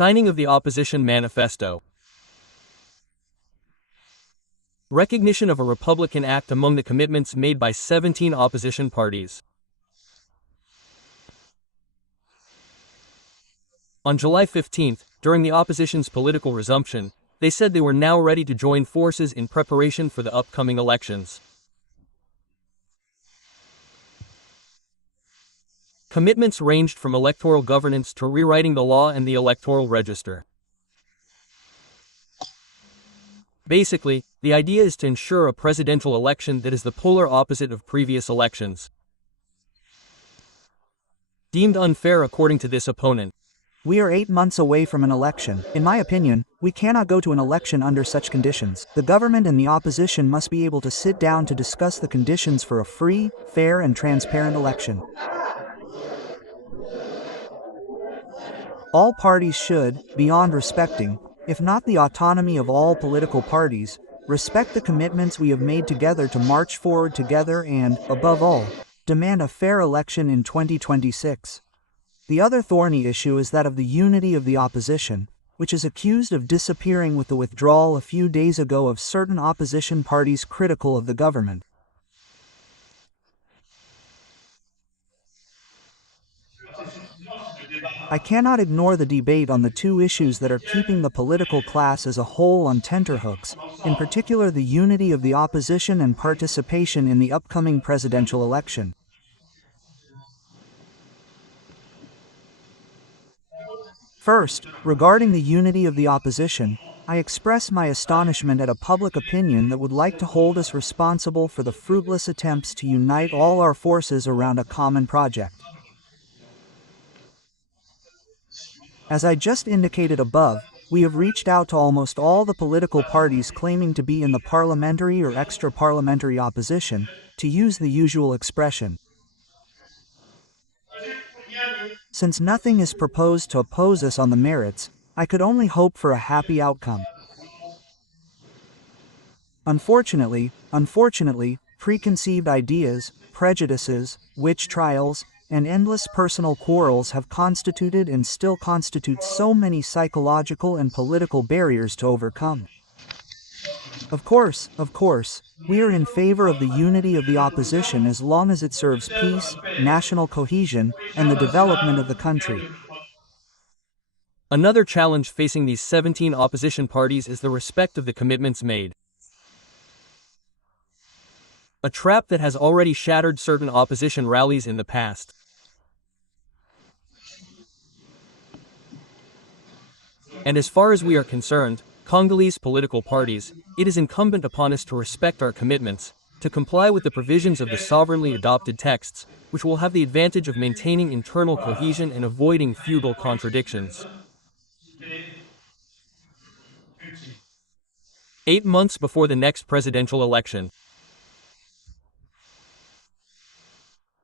Signing of the Opposition Manifesto. Recognition of a Republican Act among the commitments made by 17 opposition parties. On July 15, during the opposition's political resumption, they said they were now ready to join forces in preparation for the upcoming elections. Commitments ranged from electoral governance to rewriting the law and the electoral register. Basically, the idea is to ensure a presidential election that is the polar opposite of previous elections. Deemed unfair according to this opponent. We are 8 months away from an election. In my opinion, we cannot go to an election under such conditions. The government and the opposition must be able to sit down to discuss the conditions for a free, fair, and transparent election. All parties should, beyond respecting, if not the autonomy of all political parties, respect the commitments we have made together to march forward together and, above all, demand a fair election in 2026. The other thorny issue is that of the unity of the opposition, which is accused of disappearing with the withdrawal a few days ago of certain opposition parties critical of the government. I cannot ignore the debate on the two issues that are keeping the political class as a whole on tenterhooks, in particular the unity of the opposition and participation in the upcoming presidential election. First, regarding the unity of the opposition, I express my astonishment at a public opinion that would like to hold us responsible for the fruitless attempts to unite all our forces around a common project. As I just indicated above, we have reached out to almost all the political parties claiming to be in the parliamentary or extra-parliamentary opposition, to use the usual expression. Since nothing is proposed to oppose us on the merits, I could only hope for a happy outcome. Unfortunately, preconceived ideas, prejudices, witch trials, and endless personal quarrels have constituted and still constitute so many psychological and political barriers to overcome. Of course, we are in favor of the unity of the opposition as long as it serves peace, national cohesion, and the development of the country. Another challenge facing these 17 opposition parties is the respect of the commitments made. A trap that has already shattered certain opposition rallies in the past. And as far as we are concerned, Congolese political parties, it is incumbent upon us to respect our commitments, to comply with the provisions of the sovereignly adopted texts, which will have the advantage of maintaining internal cohesion and avoiding feudal contradictions. 8 months before the next presidential election.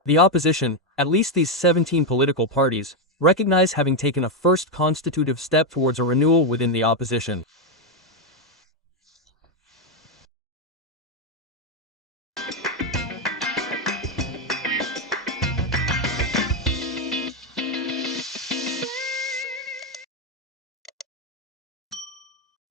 The opposition, at least these 17 political parties, recognize having taken a first constitutive step towards a renewal within the opposition.